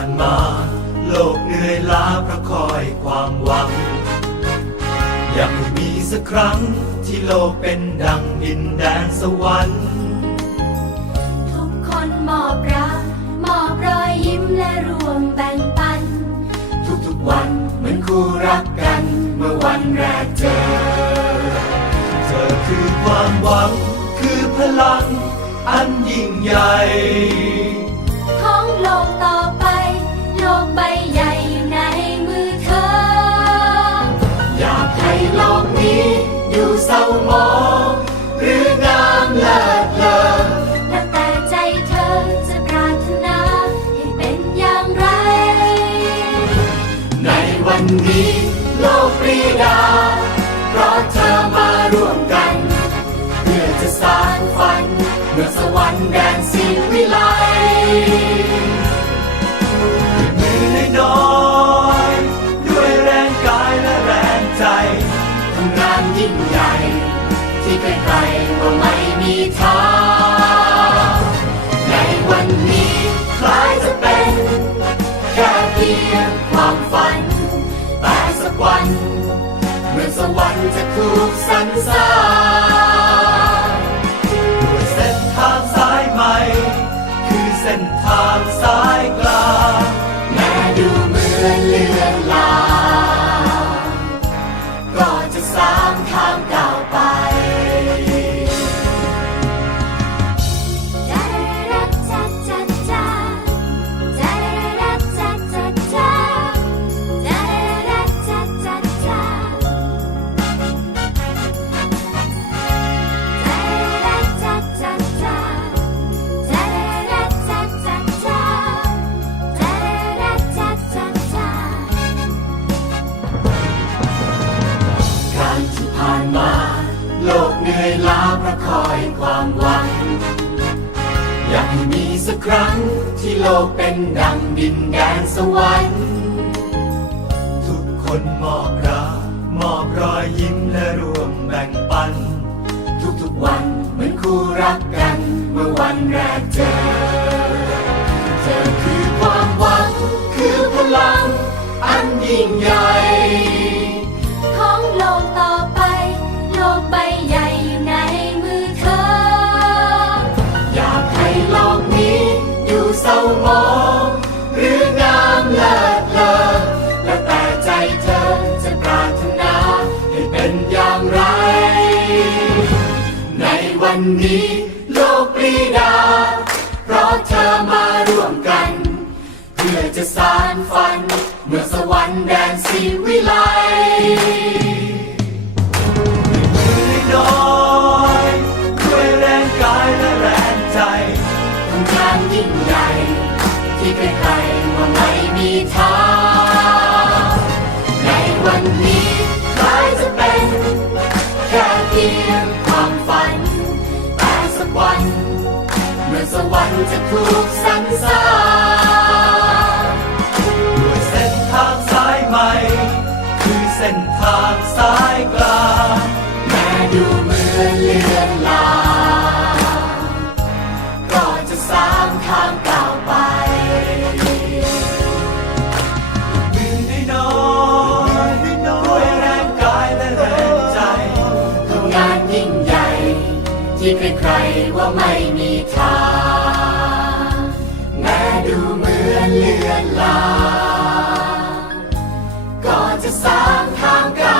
านมา โลกเหนื่อยล้าเพราะคอยความหวังยังให้มีสักครั้งที่โลกเป็นดังดินแดนสวรรค์ ทุกคนมอบรักมอบรอยยิ้มและรวมแบ่งปัน ทุกๆวันเหมือนคู่รักกันเมื่อวันแรกเจอ เธอคือความหวังคือพลังอันยิ่งใหญ่ นี้ดูเศร้าหมองหรืองามเลิศเลอแล้วแต่ใจเธอจะปรารถนาให้เป็นอย่างไร ในวันนี้โลกปรีดา เพราะเธอมาร่วมกัน เพื่อจะสานฝันเมื่อสวรรค์แดนสิวิไลมือน้อย ยิ่งใหญ่ ที่ใครๆว่าไม่มีทาง ในวันนี้คล้ายจะเป็นแค่เพียงความฝัน แต่สักวันเมื่อสวรรค์จะถูกสรรสร้างด้วยเส้นทางสายใหม่ คือเส้นทางสายกลางแม้ดูเหมือนเลือนลางามทางก้าวไปจา รั้งที่โลกเป็นดังดินแดนสวรรค์ ทุกคนมอบรักมอบรอยยิ้มและร่วมแบ่งปัน ทุกๆวันเหมือนคู่รักกันเมื่อวันแรกเจอ เธอคือความหวังคือพลัง อันยิ่งใหญ่ มองหรืองามเลิศเลอและแต่ใจเธอจะปรารถนาให้เป็นอย่างไร ในวันนี้โลกปรีดา เพราะเธอมาร่วมกัน เพื่อจะสานฝัน เมื่อสวรรค์แดนสิวิไลมือน้อยด้วยแรงกายและแรงใจ ทำงานยิ่งใหญ่ ที่ใครๆว่าไม่มีทางในวันนี้คล้ายจะเป็นแค่เพียงความฝัน แต่สักวัน เมื่อสวรรค์จะถูกสรรสร้างด้วยเส้นทางสายใหม่ คือเส้นทางสายกลางแม้ดูเหมือนเลือนลาง ที่ใครๆว่าไม่มีทางแม้ดูเหมือนเลือนลางก็จะสร้างทางก้าว